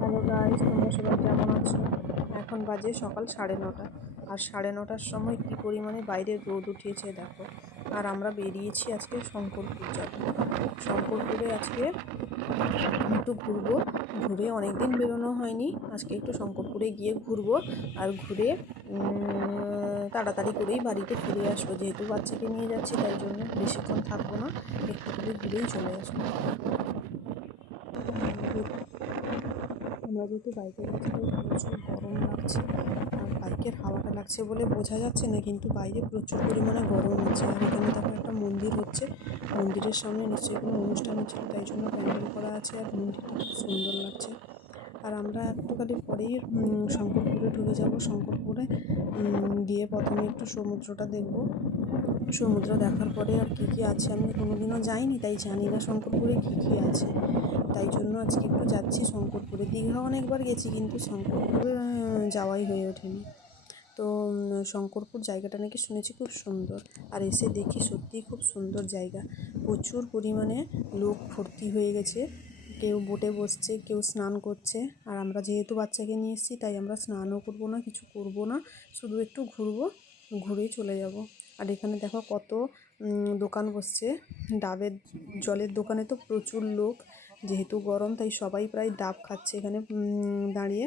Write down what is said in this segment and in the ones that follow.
Hello guys, তোমরা সবাই কেমন আছো? এখন বাজে সকাল 9:30, আর 9:30টার সময় কি পরিমাণে বাইরে রোদ উঠিয়েছে দেখো। আর আমরা বেরিয়েছি আজকে শঙ্করপুর যাব। শঙ্করপুরে আজকে একটু ঘুরবো। ঘুরে অনেক দিন বেরোনো হয়নি, আজকে একটু শঙ্করপুরে গিয়ে ঘুরবো। আর ঘুরে তাড়াতাড়ি করেই বাড়িতে ফিরে আসবো, যেহেতু বাচ্চাকে নিয়ে যাচ্ছি তাই জন্য বেশিক্ষণ থাকবো না, একটু করে ঘুরেই চলে আসবো। আমরা যেহেতু বাইকে যাচ্ছি তাই প্রচুর গরম লাগছে, আর বাইকের হাওয়াটা লাগছে বলে বোঝা যাচ্ছে না, কিন্তু বাইরে প্রচুর পরিমাণে গরম আছে। আর এখানে দেখো একটা মন্দির হচ্ছে, মন্দিরের সামনে নিশ্চয়ই কোনো অনুষ্ঠান হচ্ছিল তাই জন্য প্যান্ডেল করা আছে, আর মন্দিরটা খুব সুন্দর লাগছে। আর আমরা একটুখানি পরেই শঙ্করপুরে ঢুকে যাব। শঙ্করপুরে গিয়ে প্রথমে একটু সমুদ্রটা দেখব। সমুদ্র দেখার পরে আর কী কী আছে, আমি কোনোদিনও যাইনি তাই জানি না শঙ্করপুরে কী কী আছে, তাই জন্য আজকে একটু যাচ্ছি শঙ্করপুরে। দীঘা অনেকবার গেছি কিন্তু শঙ্করপুরে যাওয়াই হয়ে ওঠেনি। তো শঙ্করপুর জায়গাটা নাকি শুনেছি খুব সুন্দর, আর এসে দেখি সত্যিই খুব সুন্দর জায়গা। প্রচুর পরিমাণে লোক ভর্তি হয়ে গেছে, কেউ বোটে বসছে, কেউ স্নান করছে। আর আমরা যেহেতু বাচ্চাকে নিয়ে এসেছি তাই আমরা স্নানও করবো না, কিছু করবো না, শুধু একটু ঘুরবো, ঘুরেই চলে যাব। আর এখানে দেখো কত দোকান বসছে। ডাবের জলের দোকানে তো প্রচুর লোক, যেহেতু গরম তাই সবাই প্রায় ডাব খাচ্ছে এখানে দাঁড়িয়ে।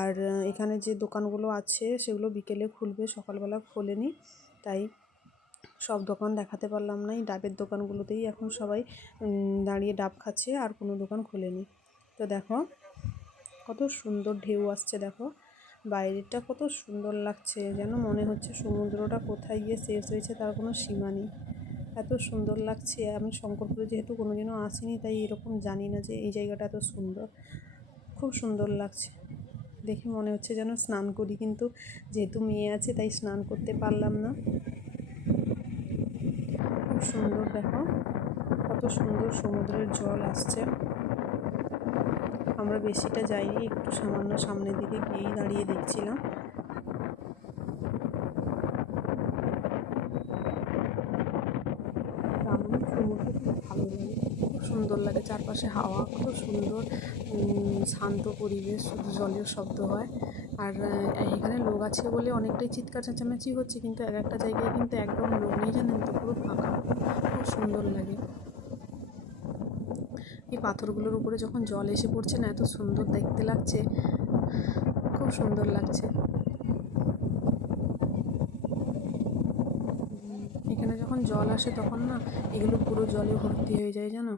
আর এখানে যে দোকানগুলো আছে সেগুলো বিকেলে খুলবে, সকালবেলা খোলেনি, তাই সব দোকান দেখাতে পারলাম না। এই ডাবের দোকানগুলোতেই এখন সবাই দাঁড়িয়ে ডাব খাচ্ছে, আর কোনো দোকান খোলেনি। তো দেখো কত সুন্দর ঢেউ আসছে, দেখো বাইরেটা কত সুন্দর লাগছে, যেন মনে হচ্ছে সমুদ্রটা কোথায় গিয়ে শেষ হয়েছে তার কোনো সীমা নেই, এত সুন্দর লাগছে। আমি শঙ্করপুরে যেহেতু কোনোদিনও আসিনি তাই এরকম জানি না যে এই জায়গাটা এত সুন্দর, খুব সুন্দর লাগছে। দেখে মনে হচ্ছে যেন স্নান করি, কিন্তু যেহেতু মেয়ে আছে তাই স্নান করতে পারলাম না। খুব সুন্দর, দেখো কত সুন্দর সমুদ্রের জল আসছে। আমরা বেশিটা যাইনি, একটু সামান্য সামনের দিকে গিয়েই দাঁড়িয়ে দেখছিলাম। আমার সমুদ্র খুব ভালো লাগে, খুব সুন্দর লাগে, চারপাশে হাওয়া কত সুন্দর, শান্ত পরিবেশ, শুধু জলের শব্দ হয়। আর এখানে লোক আছে বলে অনেকটাই চিৎকার চেঁচামেচি হচ্ছে, কিন্তু এক একটা জায়গায় কিন্তু একদম লোক নেই, জানেন তো, পুরো ফাঁকা, খুব সুন্দর লাগে। এই পাথরগুলোর উপরে যখন জল এসে পড়ছে না, এত সুন্দর দেখতে লাগছে, খুব সুন্দর লাগছে। এখানে যখন জল আসে তখন না এগুলো পুরো জলে ভর্তি হয়ে যায়, জানো।